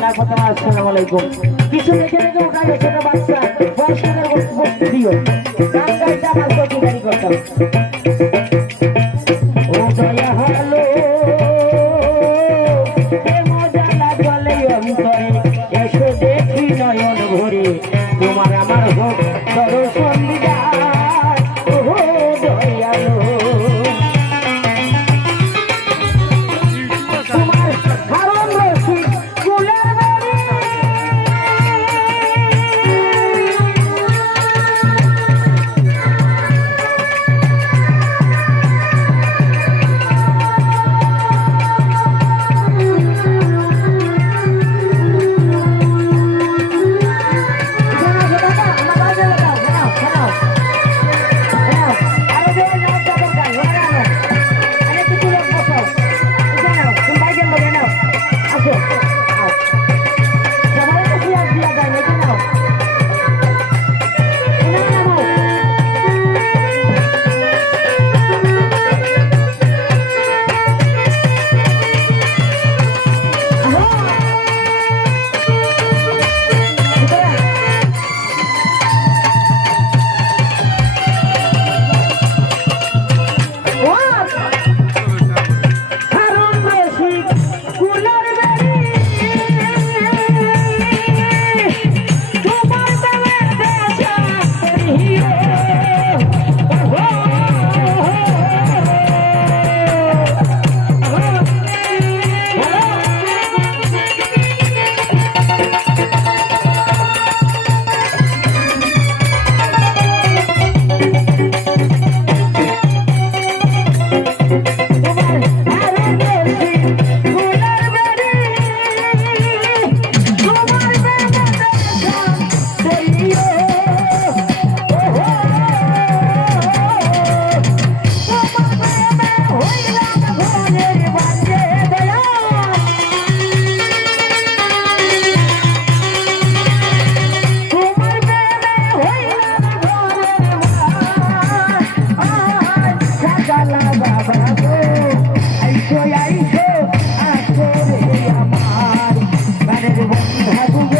কেনার পর তোমার আসসালামু আলাইকুম। কিছু রেখে রেখে ওখানে ছোট বাচ্চা বয়স্কদের বসতে দিও। গান গাইতে আমার প্রতিকারী করতাম। ও দয়া হলো মজা লাগলে অন্তরে এসো দেখি নয়ন ভরে তোমার আমার হোক দর্শন দিদার। ও দয়ালো তোমার হারণ রসিক কুলের বাড়ি আইসো আইসো আসো রে আমার গানের বন্ধু